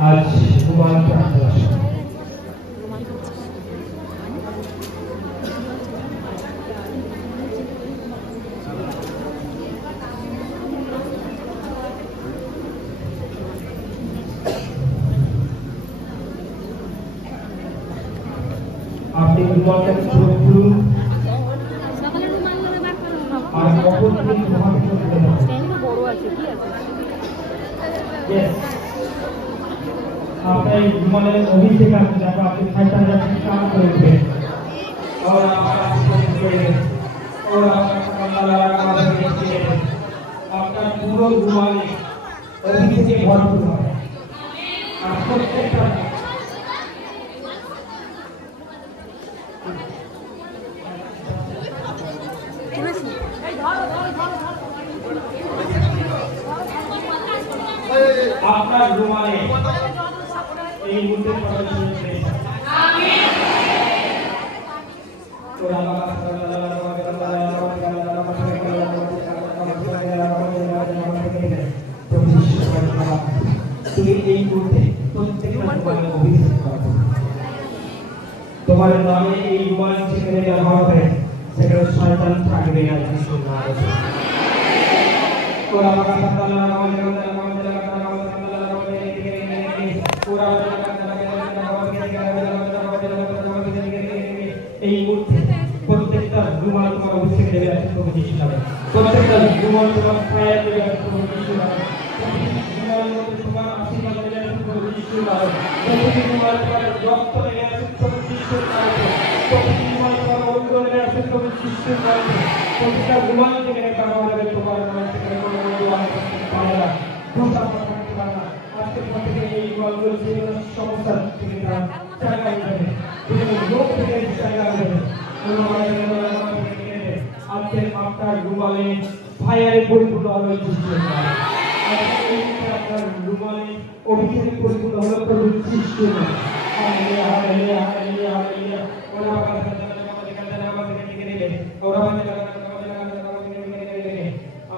आज भगवान प्रार्थना आपने भगवान का प्रभु आज बहुत ही भगवान को बड़ो আছে কি আছে यस आपने हिमालय अभिषेक आप जब आपके फाइटर जब काम करेंगे और आप आपका पूरा हिमालय अभिषेक भरपूर है आपको आपका हिमालय এই মুহূর্তে প্রদর্শন করেছে আমিন তুমি এই মুহূর্তে প্রত্যেকটা তোমাকে অভিষেক করো তোমার নামে এই মান সেখানে ব্যবহার করে সেখানে শয়তান থাকবে না ইনশাআল্লাহ ওরা এই মুহূর্তে প্রত্যেকটা রুমাল তোমার অভিষেক দেবে আছে প্রভু যিশু নামে প্রত্যেকটা রুমাল তোমার ফায়ার দেবে আছে প্রভু যিশু নামে রুমাল মধ্যে তোমার আশীর্বাদ দেবে আছে প্রভু যিশু নামে প্রত্যেকটা রুমাল তোমার রক্ত দেবে আছে প্রভু যিশু নামে প্রত্যেকটা রুমাল তোমার অঙ্গ দেবে আছে প্রভু যিশু নামে প্রত্যেকটা রুমাল থেকে ব্যবহার হবে তোমার নামে থেকে কোনো দোয়া পারে না দোষা করতে পারে না আজকে প্রত্যেকটা এই রুমালগুলো যে সমস্যা থেকে তারা জায়গা যাবে বিভিন্ন রোগ থেকে জায়গা যাবে আজকে আপনার রুমালে ফায়ারে পরিপূর্ণ হবে যিশু নামে আপনার রুমালে অভিষেকে পরিপূর্ণ হবে প্রভু যিশু নামে হালেলুয়া হালেলুয়া হালেলুয়া হালেলুয়া ওরা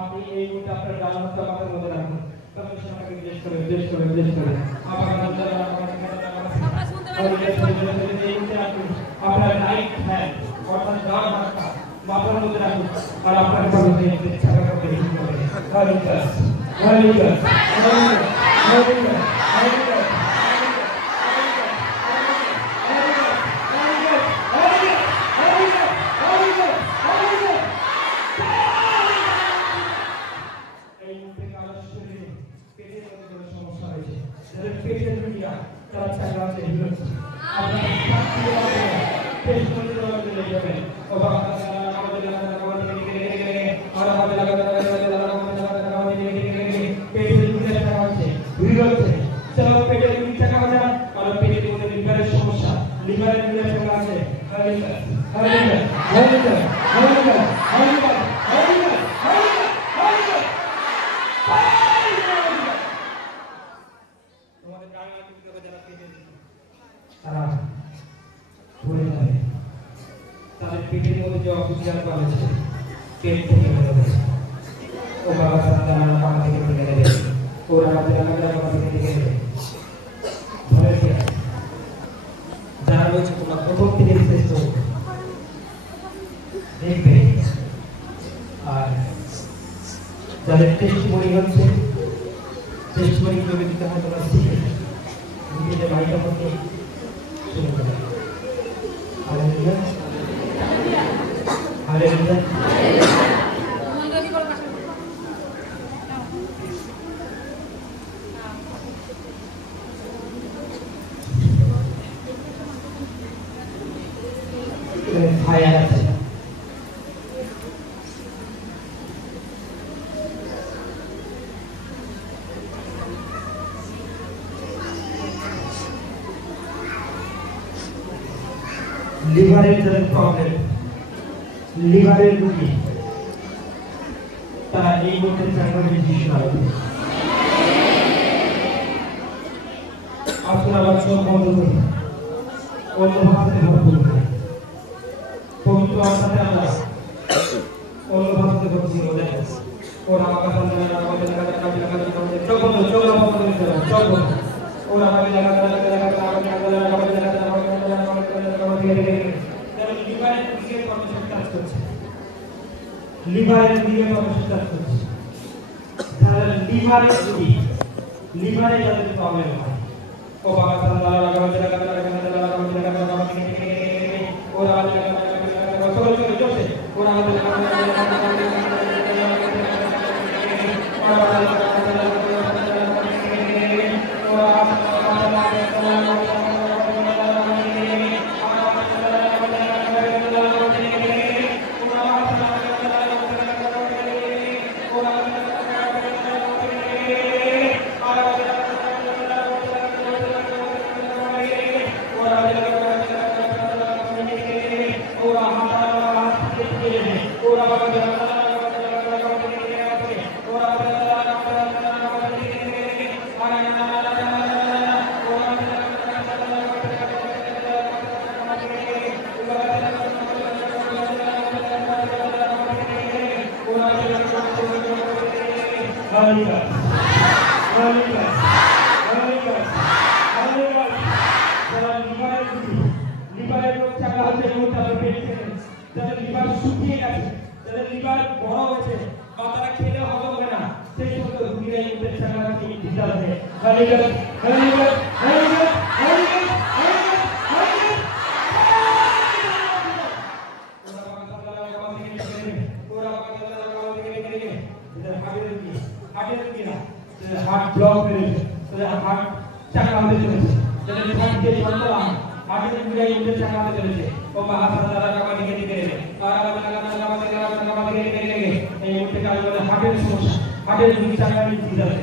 আপনি এই মুহূর্তে আপনার ডান হাতটা মাথার মধ্যে রাখুন তখন সেটাকে জিজ্ঞেস করে আপনার রাইট হ্যান্ড অর্থাৎ ডান হাতটা মাথার মধ্যে রাখুন আর আপনার সামনে ইচ্ছা করতে শুরু করুন হালেলুয়া হালেলুয়া হালেলুয়া হালেলুয়া তাদের পেটের মধ্যে যে অক্সিজেন পাচ্ছে পেট থেকে বেরোবে ও বাবা সন্তান পান থেকে থেকে দেবে ওরা আমাদের পান থেকে থেকে দেবে ধরে যারা রয়েছে তোমরা প্রথম থেকে শেষ করবে দেখবে আর যাদের টেস্টিমনি হচ্ছে টেস্টিমনি কিভাবে দিতে হয় তোমরা শিখে নিজেদের বাড়িটা মধ্যে শুরু করবে হালেলুয়া হালেলুয়া ফায়ার আছে লিভারের যাদের প্রবলেম, লিভারের রোগী, তারা এই মুহূর্তে চাকরি ডিসিশন হবে। আসলে আবার সব বন্ধ করি, অন্য ভাষাতে ভরপুর করি, পবিত্র ভাষাতে আমরা অন্য ভাষাতে ভরপুর করে দেখেন। ওরা আমাকে সামনে আমাদের লাগা কাজ লাগা চোখ বন্ধ চোখ বন্ধ করে দেন, চোখ বন্ধ। ওরা আমাকে লাগা আমাদের লাগা লিভারের দিকে কমিশন কাজ করছে, লিভারের দিকে কমিশন কাজ করছে। যারা লিভারের রোগী, লিভারে যাদের প্রবলেম হয়, ও বাবা সাল্লাল্লাহু আলাইহি ওয়া সাল্লাম ওরা আমাদের চলছে, ওরা আমাদের লিভারের রোগ চাকা হচ্ছে যাদের লিভার শুকিয়ে গেছে, যাদের লিভার বড় হয়েছে বা তারা খেলে হজম হয় না, সেই সমস্ত রোগীরা এই মুহূর্তে চাকা কি দিতে হবে। হার্ট ব্লক হয়েছে, হার্ট চাকা হতে চলেছে, যাদের হার্ট দিয়ে যন্ত্রণা হার্টের রোগীরা এই মুহূর্তে চাকা হতে চলেছে। ও বাবা সাল্লাল্লাহু আলাইহি এই মুহূর্তে কাজ করে হার্টের সমস্যা, হার্টের রোগী চাকা দিতে হবে।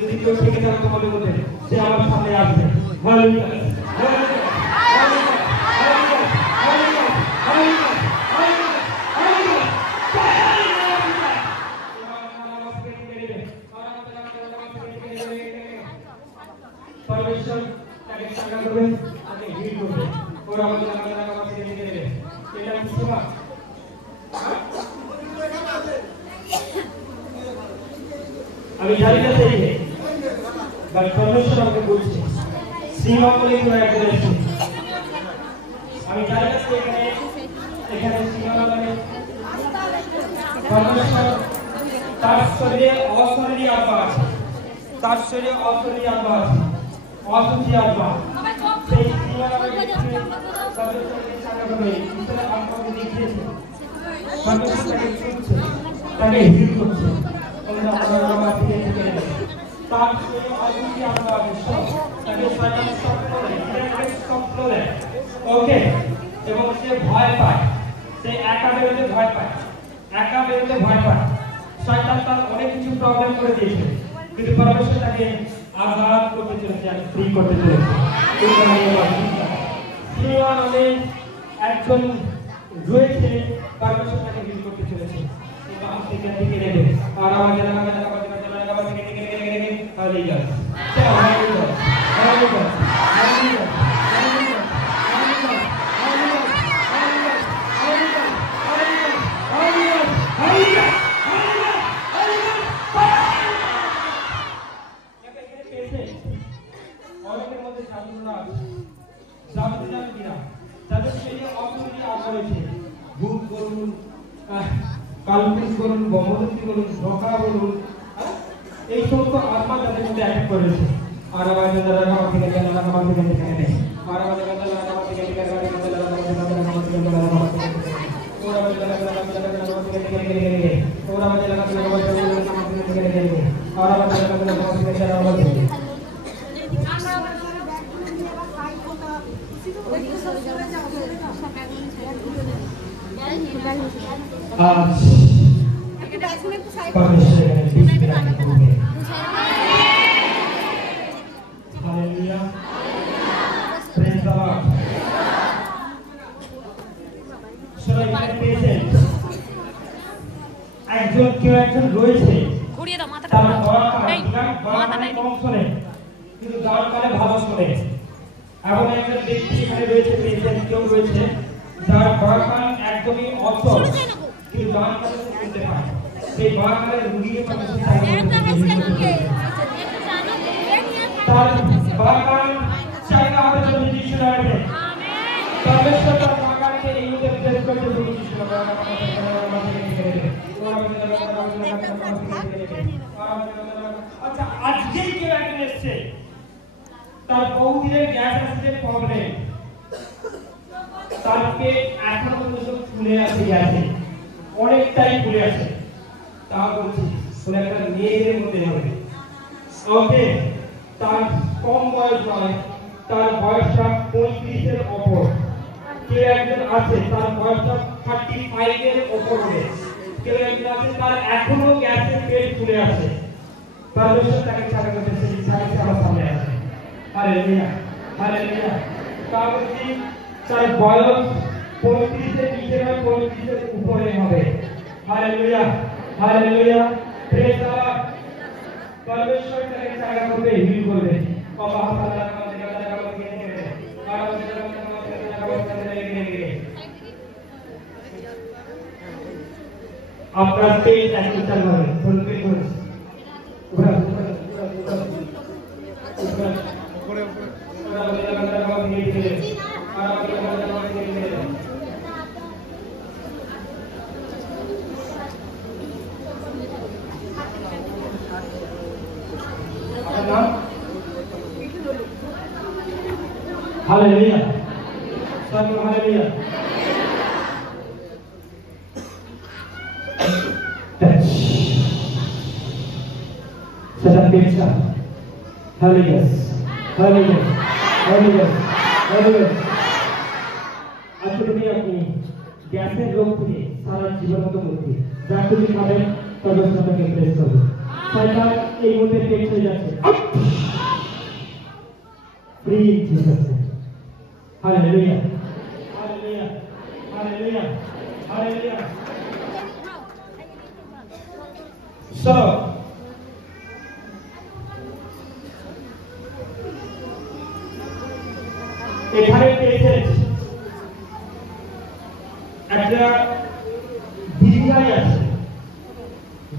যদি কেউ থেকে থাকে তো বলে বলবে সে আমার সামনে আসবে। আমি জানি না সেই বাট পারমিশন আমাকে বলছে সীমা বলে কি একটা আছে, আমি জানি না এখানে সীমা মানে পারমিশন তার শরীরে অশরীরী আত্মা আছে, তার শরীরে অশরীরী আত্মা আছে, অসুখী আত্মা। সেই সীমা আমাকে তাদের শরীরে সাজা করে ঈশ্বর আত্মাকে দেখিয়েছে, পারমিশনটাকে শুনছে, তাকে হিল করছে। তার শরীরে অসুখী আত্মা আছে, তাকে শয়তান স্বপ্ন দেয়, ওকে, এবং সে ভয় পায়, সে একা বেরোতে ভয় পায়, একা বেরোতে ভয় পায়। শয়তান তার অনেক কিছু প্রবলেম করে দিয়েছে, কিন্তু পরমেশ্বর তাকে আজাদ করতে চলেছে, ফ্রি করতে চলেছে। একজন রয়েছে, পরমেশ্বর তাকে হিল করতে চলেছে। আর আমাদের Hallelujah. Say hallelujah. Hallelujah. Hallelujah. ভূত বলুন, কাল্পনিক বলুন, বমনতি বলুন, ধোঁকা বলুন, এই সমস্ত আত্মা তাদের মধ্যে অ্যাটাক করেছে। আর আবার যারা আমার থেকে গেল না, আমার থেকে গেল না, আর আবার যারা আমার থেকে গেল না, আমার থেকে গেল না, আমার থেকে গেল না, আমার থেকে গেল না, ওরা বলে যারা আমার থেকে গেল না, আমার থেকে গেল না, ওরা বলে যারা আমার থেকে গেল না, আমার থেকে গেল না, আর আবার যারা আমার থেকে গেল না, আমার থেকে গেল না। आज परमेश्वर ने बीच में आके बोले हालेलुया प्रेज द लॉर्ड সবাই এখানে পেয়েছেন একজন কেউ একজন রয়েছে ঘুরিয়ে দাও মাথাটা তার মাথাটা কম শোনে কিন্তু গান কালে ভালো শোনে এমন একজন ব্যক্তি এখানে রয়েছে পেয়েছেন কেউ রয়েছে যার বাগান একদমই অচল কিন্তু গান কালে শুনতে পায় সেই বাগানের রুগীকে তার বাগান চাইনা হবে যদি যিশু নামে परमेश्वर का बागान के युद्ध प्रेस करते हुए यीशु अच्छा আজকে কি একটা এসেছে তার বহুদিনের গ্যাস অ্যাসিডের প্রবলেম তার পেট এখন পর্যন্ত ফুলে আছে গ্যাসে অনেকটাই ফুলে আছে তা বলছি কোন একটা মেয়েদের মধ্যে হবে ওকে তার কম বয়স নয় তার বয়সটা 35 এর উপর কেউ একজন আছে তার বয়সটা 35 এর উপর হবে কেউ একজন আছে তার এখনো গ্যাসের পেট ফুলে আছে परमेश्वर তাকে ছাড়া করতে সেই ছাড়া আমার সামনে আছে হালেলুয়া হালেলুয়া কারণ তার বয়স 35 এর নিচে নয় 35 এর উপরে হবে hallelujah hallelujah praise the Lord परमेश्वर তাকে ছাড়া করতে হিল করবে বাবা হাসালা आपका तेज ऐसे चल रहा है फुल पे फुल ऊपर ऊपर ऊपर ऊपर ऊपर लगातार काम नहीं करे और आप लगातार काम नहीं करे आपका नाम हालेलुया सब hallelujah Satan Holy Ghost, Holy Ghost, Holy Ghost, Holy Ghost. आज तुम्हें अपनी गैसें रोग के सारा जीवन को मुक्ति जाकर दिखावे तब उस समय के प्रेस करो शैतान एक मुद्दे पे चले जाते free Jesus hallelujah hallelujah hallelujah hallelujah so এখানে পেয়েছেন একটা দিদিভাই আছে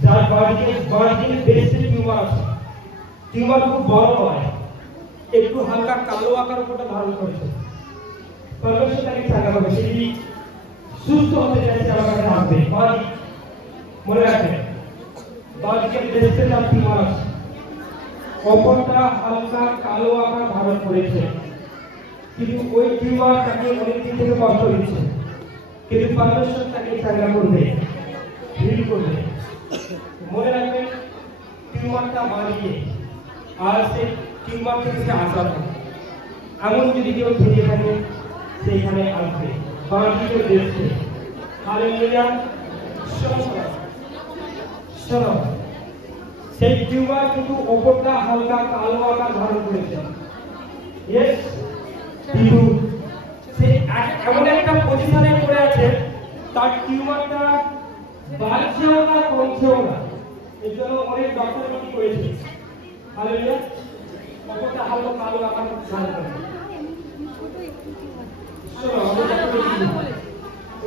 যার বাড়িতে বেস্টের টিউমার আছে টিউমার খুব বড় নয় একটু হালকা কালো আকার উপরটা ধারণ করেছে परमेश्वर তাকে চাকা হবে সেটি সুস্থ হতে চাইছে আমার কাছে আসবে বাড়ি মনে রাখবেন বাড়িতে বেস্টের টিউমার আছে অপরটা হালকা কালো আকার ধারণ করেছে কিন্তু ওই টিউমার তাকে অনেক দিন থেকে কষ্ট দিচ্ছে কিন্তু परमेश्वर তাকে চাঙ্গা করবে হিল করবে মনে রাখবেন টিউমারটা বাড়িয়ে আর সেই টিউমার থেকে সে আসার এমন যদি কেউ থেকে থাকে সেইখানে আসবে বাড়িয়ে দেখছে হালেলুয়া শোনো সেই টিউমার কিন্তু ওপরটা হালকা কালো আকার ধারণ করেছে ইয়েস কিন্তু সে এমন একটা পজিশনে পড়ে আছে তার টিউমারটা বাড়ছেও না কমছেও না এর জন্য অনেক ডক্টর কি করেছে হালেলুয়া কতটা হালকা কালো আকার ধারণ করে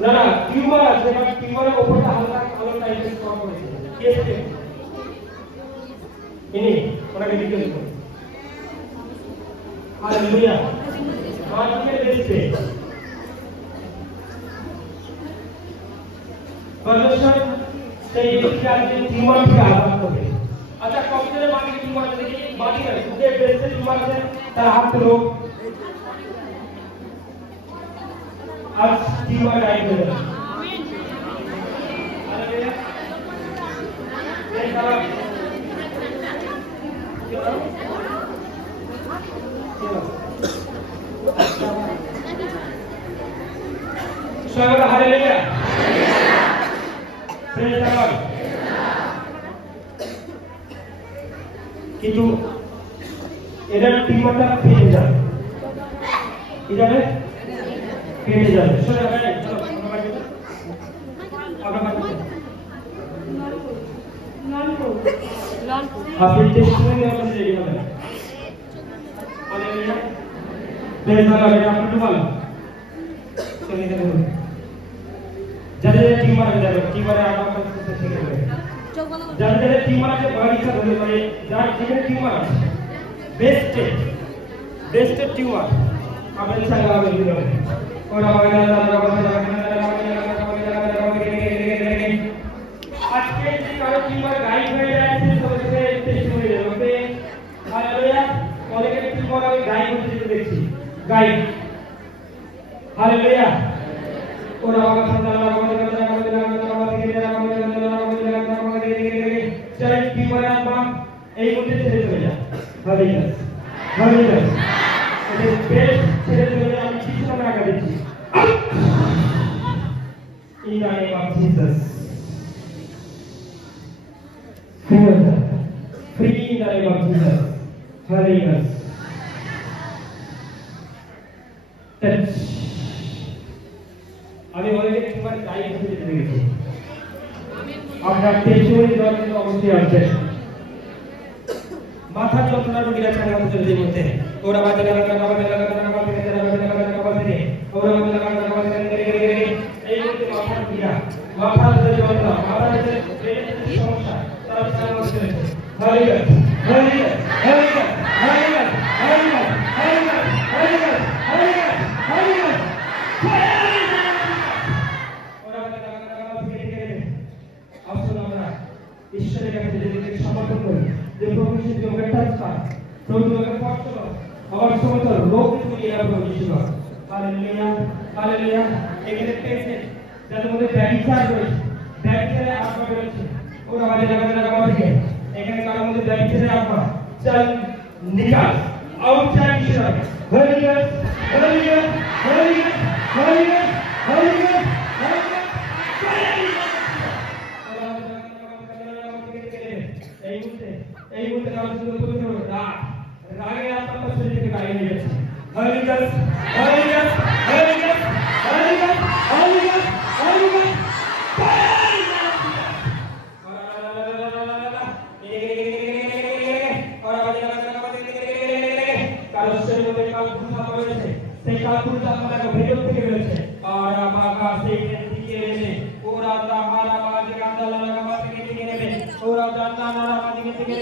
না না টিউমার আছে বাট টিউমারের উপরটা হালকা কালো টাইপের স্পট করেছে কি আছে ইনি ওনাকে জিজ্ঞেস করুন হালেলুয়া মাটিতে দেখতে परमेश्वर সেই ব্যক্তিকে টিউমার থেকে আলাদা করবে আচ্ছা কম্পিউটারে মাটিতে টিউমার আছে কি মাটি না যে ব্রেস্টে টিউমার আছে তার হাত তুলো আজ টিউমার গাইড হয়ে যাবে হালেলুয়া এই কারণ সবাই হালেলুয়া প্রেজ দ্য লর্ড কিন্তু এটা টিমাটা ফেটে যাবে কি যাবে ফেটে যাবে শুনে ভাই চলো আমরা বাড়ি আপনি টেস্টিংয়ে আমাদের রেডি হবে হালেলুয়া প্রেজ দ্য লর্ড এটা আপনারা বলো চলে দেখুন যাদের টিউমার হয়ে যাবে টিউমারে আক্রান্ত থেকে যাবে যাদের টিউমারে বাড়িটা হতে পারে যার যেখানে টিউমার আছে বেস্ট টিউমার আপনি চাইলে হবে দিবেন ওরা আজকে যদি কারো টিউমার গাইড হয়ে যায় সে টেস্ট হয়ে যাবে হালেলুয়া অনেকের টিউমার আমি গাইড হতে দেখছি গাইড হালেলুয়া ওরা এই মধ্যে ছেড়ে চলে যায় ছেড়ে চলে যায় আমি কিছু সময় আগে দিচ্ছি in the name of Jesus free in the name of Jesus hallelujah touch আমি অনেক তোমার গাইড হতে দেখেছি আপনার টেস্টিমনি দেওয়ার জন্য অবশ্যই আছে মাথা যন্ত্রণা রোগীরা ছাড়া আমাদের যে মধ্যে ওরা বাজে লাগা ওরা এই মধ্যে মাথার পীড়া মাথার যে যন্ত্রণা মাথার যে সমস্যা তার ছাড়া আমাদের hallelujah hallelujah hallelujah hallelujah hallelujah hallelujah hallelujah hallelujah hallelujah ঈশ্বরের কাছে নিজেকে সমর্পণ করি যে প্রভু যিশু তোমাকে টাচ কর প্রভু তোমাকে স্পর্শ কর আমার সমস্ত রোগ তুমি এরা প্রভু যিশু হালেলুয়া হালেলুয়া এখানে পেশেন্ট যাদের মধ্যে ব্যাধিচার রয়েছে ব্যাধিচারের আত্মা রয়েছে ওরা বাজে লাগা থেকে এখানে কারোর মধ্যে ব্যাধিচারের আত্মা চাল নিকাল আউটসাইড ঈশ্বর hallelujah hallelujah hallelujah hallelujah hallelujah এই মুহূর্তে কারো শুধু পবিত্র রাগে আপনার শরীর থেকে বাইরে নিয়ে যাচ্ছে hallelujah hallelujah hallelujah hallelujah hallelujah hallelujah কারো শরীরের মধ্যে কালপুরুষা রয়েছে সেই কালপুরুষা আপনাকে ভেতর থেকে রয়েছে আর বাঘা সেই দিকে এসে ওরা তাহারা বাজে কান্দালা লাগা থেকে নেবে ওরা জান্না নারা বাজে থেকে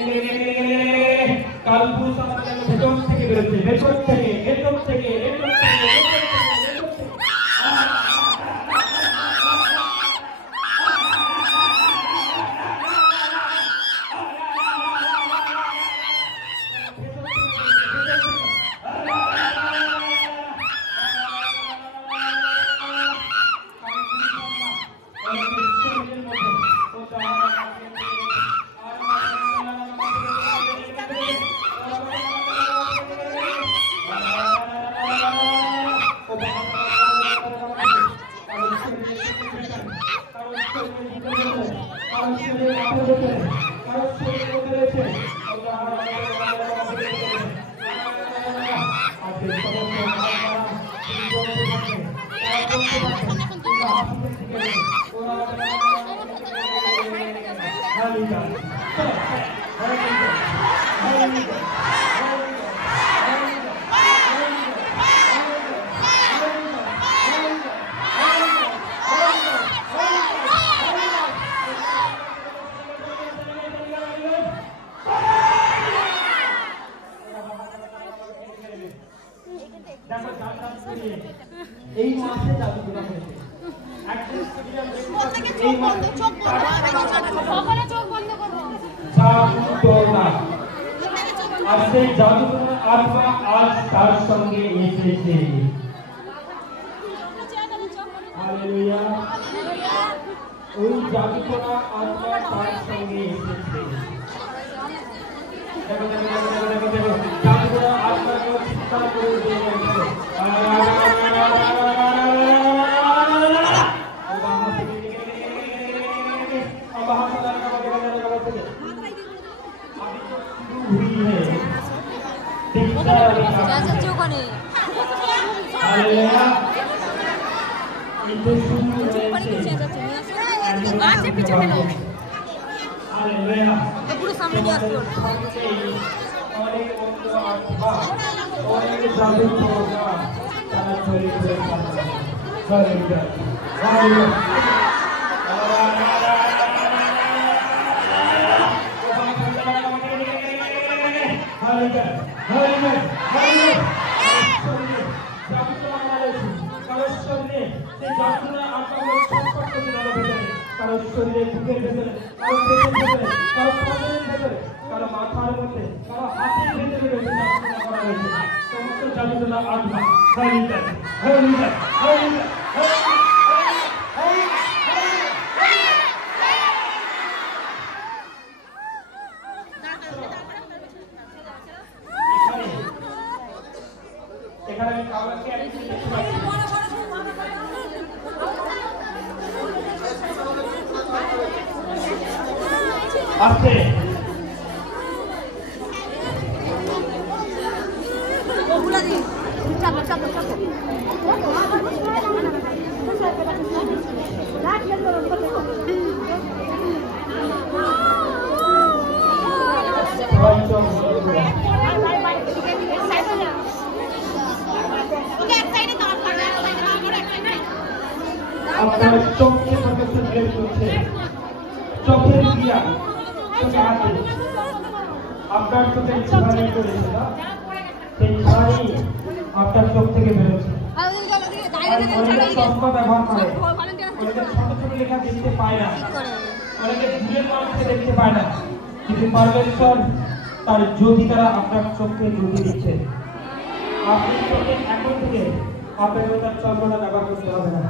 কালপুরুষা আপনাকে ভেতর থেকে বেরোচ্ছে ভেতর থেকে ভেতর থেকে ভেতর থেকে Hallelujah. এই মাসে জাদু করা হয়েছে একদম স্টেডিয়াম এই মাসে সকলে চোখ বন্ধ করো জাদু করা আর সেই জাদু করা আত্মা আজ তার সঙ্গে এসেছে হালেলুয়া ওই জাদু করা আত্মা তার সঙ্গে এসেছে দেখো জাদু করা আত্মাকে চিৎকার করে দিয়ে গেছে পুরো সামনে নিয়ে আসলো কারো শরীরে বুকের ভেতরে কারো পেটের ভেতরে কারো পায়ের ভেতরে কারো মাথার মধ্যে কারো হাতের ভেতরে জাদুটনা করা হয়েছে সমস্ত জাদুটনা আত্মা হরিদাস হরিদাস হরিদাস এখানে আমি কাউকে দেখতে পাচ্ছি আস্তে ওগুলা দি চাপো চাপো চাপো রাখ লে করো আপনার চোখে প্রফেসর গ্রেড করছে চোখের ক্রিয়া চোখে হাতে আপনার চোখে ছাড়াই করেছে না সেই ছাড়াই আপনার চোখ থেকে বেরোচ্ছে অনেকে চশমা ব্যবহার করে অনেকে ছোট ছোট লেখা দেখতে পায় না অনেকে দূরের মানুষকে দেখতে পায় না কিন্তু পরমেশ্বর তার জ্যোতি দ্বারা আপনার চোখকে জ্যোতি দিচ্ছে আপনি চোখে এখন থেকে আপনাকে তার চশমাটা ব্যবহার করতে হবে না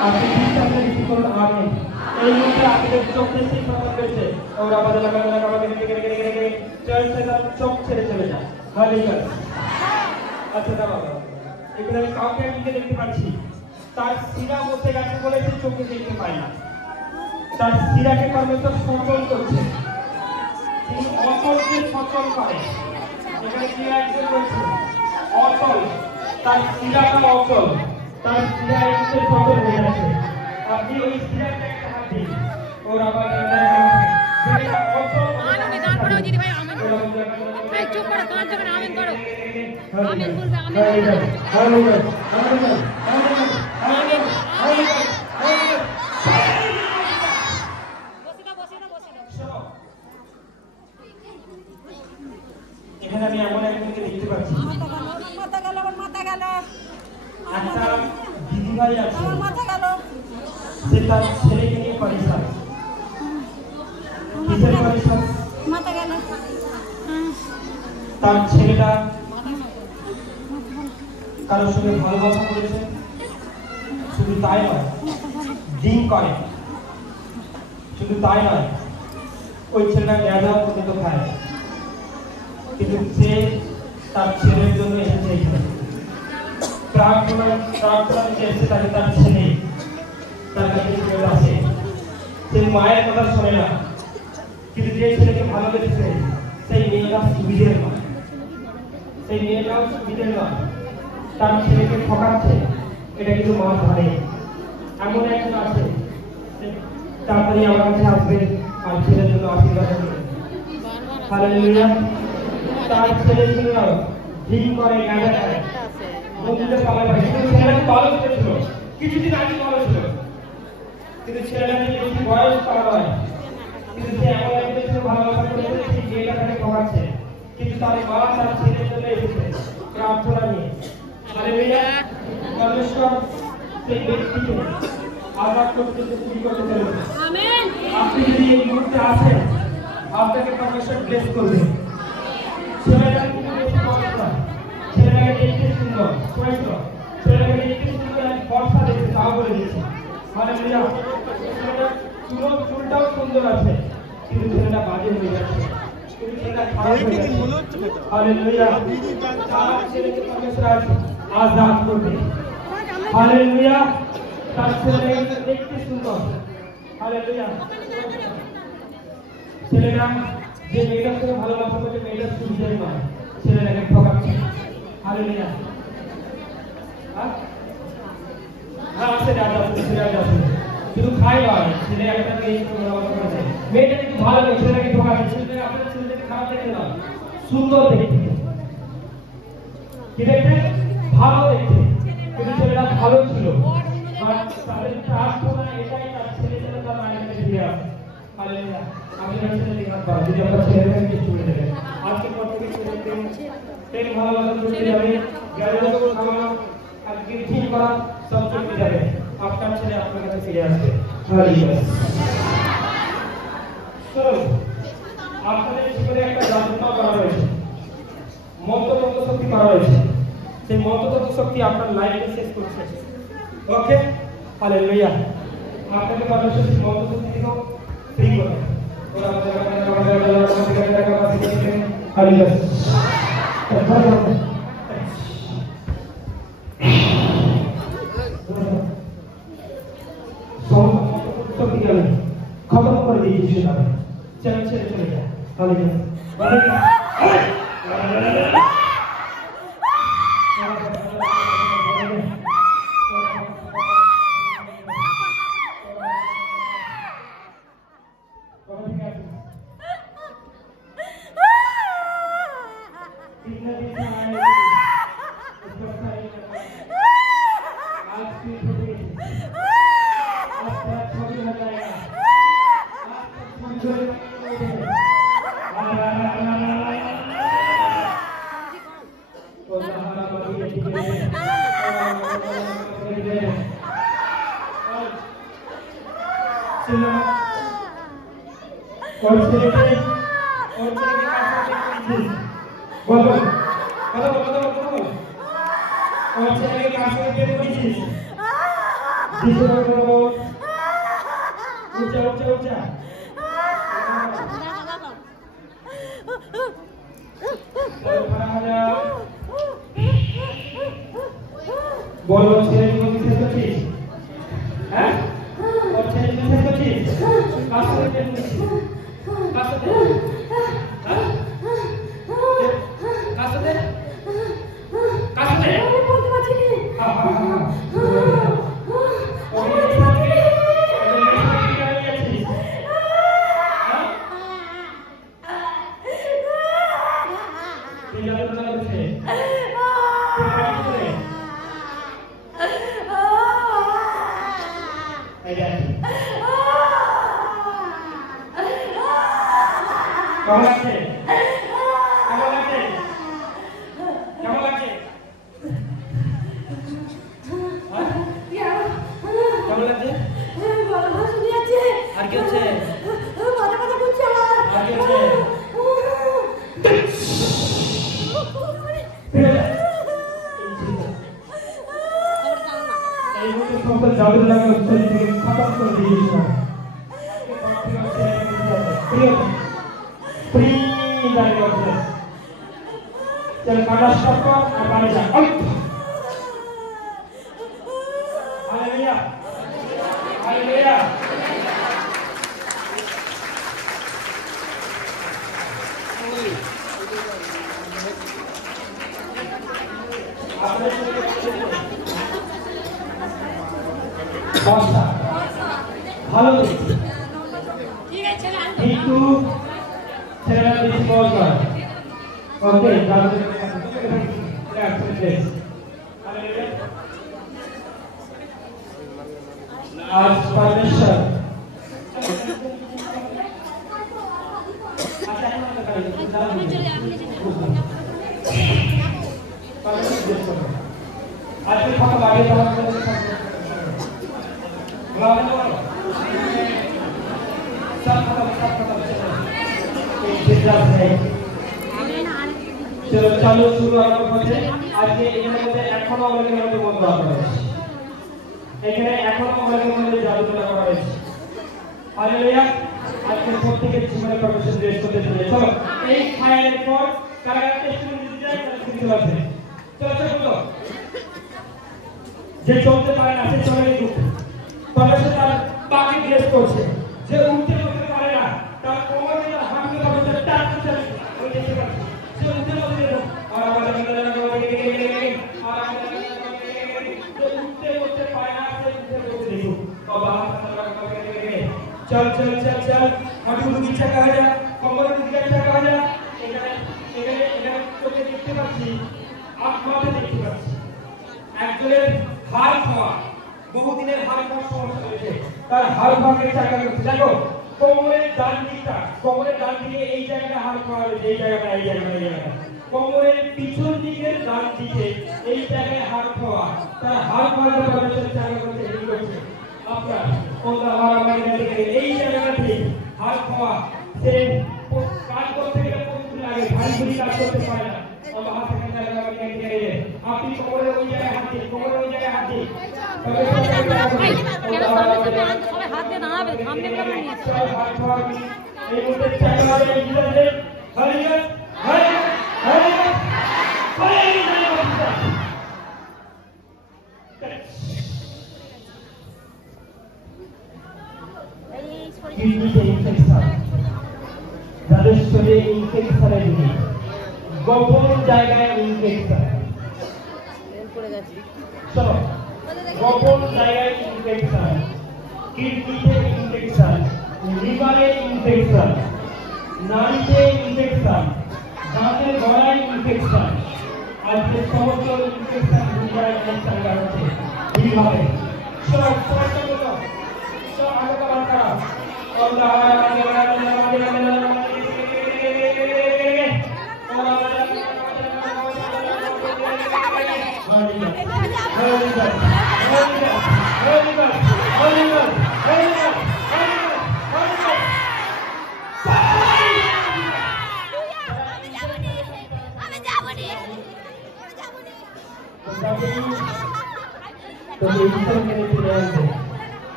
আপনি বিশ্বাসে কিছু করুন আমেন এই মুহূর্তে আপনাদের চোখে সেই প্রভাব রয়েছে ওরা আমাদের চলছে তার চোখ ছেড়ে চলে যায় হালেলুয়া আচ্ছা দাঁড়াও এখানে আমি কাউকে নিজে দেখতে পাচ্ছি তার শিরা বসে গেছে বলে সে চোখে দেখতে পায় না তার শিরাকে পরমেশ্বর সচল করছে তিনি অচলকে সচল করে এখানে কি একজন রয়েছে অচল তার শিরাটা অচল তার শিরা একটু সচল হয়ে যাচ্ছে আপনি ওই শিরাকে একটা হাত দিন ওর আবার যেটা অচল আনন্দে দাঁড় করো দিদি ভাই আমেন এই চুপ করো কাজ যখন আমেন করো আমেন বলবে আমেন এখানে আমি এমন একজনকে দেখতে পাচ্ছি একটা দিদিভাই আছে সে তার ছেলেকে নিয়ে পরিষ্কার কিসের পরিষ্কার তার ছেলেটা কারোর সঙ্গে ভালোবাসা করেছে শুধু তাই নয় ড্রিঙ্ক করে শুধু তাই নয় ওই ছেলেটা গাঁজা পর্যন্ত খায় কিন্তু সে তার ছেলের জন্য এসেছে এখানে প্রার্থনা যে এসে তাকে তার ছেলে তার কাছে ফেরত আসে সেই মায়ের কথা শোনে না কিন্তু যে ছেলেকে ভালোবেসেছে সেই মেয়েটা সুবিধের নয় সেই মেয়েটাও সুবিধের নয় তার ছেলেকে ঠকাচ্ছে এটা কিন্তু মা ধরে এমন একজন আছে তাড়াতাড়ি আমার কাছে আসবে আর ছেলের জন্য আশীর্বাদ করবে হালেলুয়া তার ছেলে ছেলেরা ঠিক করে গাঁজা খায় বন্ধুদের পালা করে কিন্তু ছেলেটা ভালো ছিল কিছুদিন আগে ভালো ছিল কিন্তু ছেলেটা বেশি বয়স পার হয় কিন্তু সে এমন একজন ছিল ভালোবাসা করেছে সেই মেয়েটা তাকে ঠকাচ্ছে কিন্তু তার মা তার ছেলের জন্য এসেছে প্রার্থনা নিয়ে হালেলুয়া পরমেশ্বর সেই ব্যক্তিকে আজাদ করতে শুরু করতে চলেছে আমেন আপনি যদি এই মুহূর্তে আসেন আপনাকে পরমেশ্বর ব্লেস করবে ছেলেটা কিন্তু বেশি বয়স নয় ছেলেটাকে দেখতে সুন্দর পবিত্র ছেলেটাকে দেখতে সুন্দর এক বর্ষা দেখতে তাও বলে দিয়েছে হালেলুয়া ছেলেটা চুলটাও সুন্দর আছে কিন্তু ছেলেটা বাজে হয়ে যাচ্ছে কিন্তু ছেলেটা খারাপ হয়ে যাচ্ছে হালেলুয়া তার ছেলেকে পরমেশ্বর আজাদ করবে হালেলুয়া তার ছেলেটাকে দেখতে সুন্দর হালেলুয়া ছেলেটা যে মেয়েটার সঙ্গে ভালোবাসা করছে মেয়েটার সুবিধাই নয় ছেলেটাকে ঠকাচ্ছে হালেলুয়া হ্যাঁ আছে শুধু খাই নয় ছেলে একটা মেয়ের সঙ্গে ভালোবাসা করেছে মেয়েটা কিন্তু ভালো নয় ছেলেটাকে ঠকাচ্ছে ছেলেটাকে আপনার ছেলেটাকে খারাপ দেখতে নয় সুন্দর দেখতে কি দেখতে ভালো দেখতে কিন্তু ছেলেটা ভালো ছিল তাদের প্রার্থনা এটাই তার ছেলে যেন তার মায়ের কাছে ফিরে আসে হালেলুয়া আমি ছেলেকে রাখবো যদি আপনার ছেলেটাকে কিছু করে দেবেন আজকে পর থেকে ছেলেকে প্রেম ভালোবাসা করতে যাবে গ্যারেজ খাওয়ানো আর কীর্তন করা সব চলতে যাবে আপনার ছেলে আপনার কাছে ফিরে আসবে হালেলুয়া আপনাদের জীবনে একটা যাত্রা করা হয়েছে মন্ত্রতন্ত্র শক্তি করা হয়েছে সেই মন্ত্রতন্ত্র শক্তি আপনার লাইফে শেষ করছে ওকে হালেলুয়া আপনাকে পরমেশ্বর মন্ত্রতন্ত্র শক্তি ফ্রি করে ওরা হালেলুয়া খতম করে দিয়েছি সেটা ছেড়ে ছেড়ে চলে যায় হালেলুয়া বলো ছেলে জীবন শেষ করছিস হ্যাঁ ওর ছেলে জীবন শেষ করছিস কার সাথে প্রেম করছিস কার সাথে হ্যাঁ কার সাথে কার সাথে বলতে পারছি না কেমন লাগছে কেমন লাগছে কেমন লাগছে কেমন লাগছে আর কি হচ্ছে আর কি হচ্ছে এই মতো সমস্ত জাদুর লাগে শরীর থেকে খতম করে দিয়েছিলাম free dari Allah. Jangan panas apa panas jangan. Haleluya. Haleluya. Basta. Halo. Itu ছেলেরা বেশি বল করে Okay, that's it. As permission. Adik apa lagi teman-teman? চলো শুরু হচ্ছে আজকে এখানে মধ্যে এখনো আমাদের মধ্যে বন্ধ করা হয়েছে এখানে এখনো আমাদের মধ্যে জাদু করা হয়েছে হালেলুয়া আজকে প্রত্যেককে জীবনে প্রবেশ ড্রেস করতে চলে চলো এই ফায়ারের পর কারা টেস্টিমনি দিতে যায় তারা শিখতে পারবে চলো চলো যে চলতে পারে না সে চলে গেল তবে সে তার বাকি ড্রেস করছে যে উঠতে করতে পারে না তার কোমরে তার হাঁটুতে পারছে টাচ করছে ওই দেখতে পাচ্ছে সে উঠতে পারছে আর আমাদের উঠতে করতে পারে না সে উঠতে করতে দেখো বাবা चल चल चल चल হাঁটু নিচে করা যায় কোমর নিচে করা যায় এখানে এখানে এখানে তোকে দেখতে পাচ্ছি আত্মাতে দেখতে পাচ্ছি একজনের হাড় খাওয়া বহুদিনের হাড় খাওয়ার সমস্যা রয়েছে তার হাড় ভাঙে চাকা করতে দেখো কোমরের ডান দিকে এই জায়গাটা হাড় খাওয়া রয়েছে এই জায়গাটা কোমরের পিছন দিকের ডান দিকে এই জায়গায় হাড় খাওয়া তার হাড় খাওয়ার প্রবলেম চাকা করতে হেল্প করছে আপনার ওটা মারামারি থেকে এই জায়গাতে হাড় খাওয়া সে কাজ করতে গেলে প্রচুর লাগে ভারী কাজ করতে পারে না আমরা হাত থেকে জায়গাটা কেটে গেলে আপনি কোমরের ওই জায়গায় হাত দিন হাত দিয়ে দাঁড়াবে সামনে করে নিয়ে এই মুহূর্তে চাকা হবে ইংরেজিতে হরিয়া হরিয়া হরিয়া কিডনিতে ইনফেকশন যাদের শরীরে ইনফেকশনের জিনিস গোপন জায়গায় ইনফেকশন চলো গোপন জায়গায় ইনফেকশন কিডনিতে ইনফেকশন লিভারে ইনফেকশন নাড়িতে ইনফেকশন দাঁতের গড়ায় ইনফেকশন আজকে সমস্ত ইনফেকশন দুনিয়ায় ক্যান্সার হচ্ছে এইভাবে চলো চলো চলো আগে কাজ করা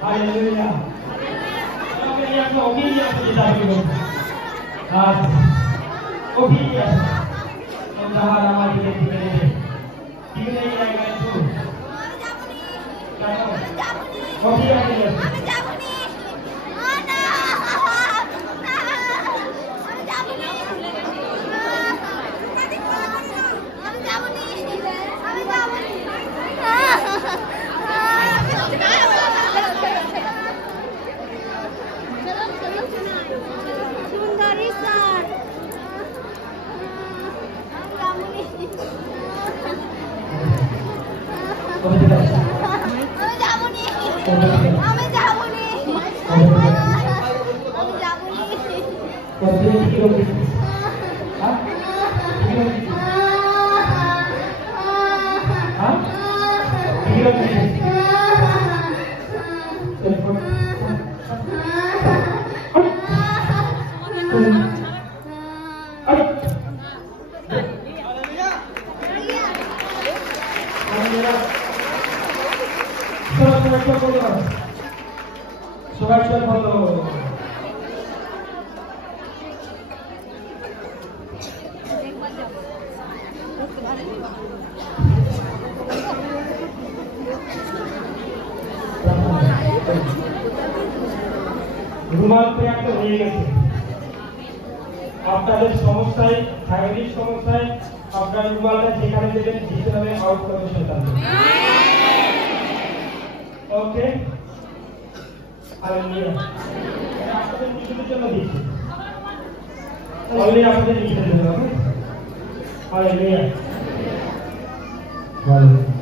Hallelujah. Obedience to the obedience. আপনাদের সমস্যায় শারীরিক সমস্যায় আপনার রুমালটা যেখানে দেবেন যেভাবে আউট করবে সেটা ওকে হালেলুয়া আপনাদের নিজেদের জন্য দিচ্ছি Only after the Easter, okay? Hallelujah. Hallelujah.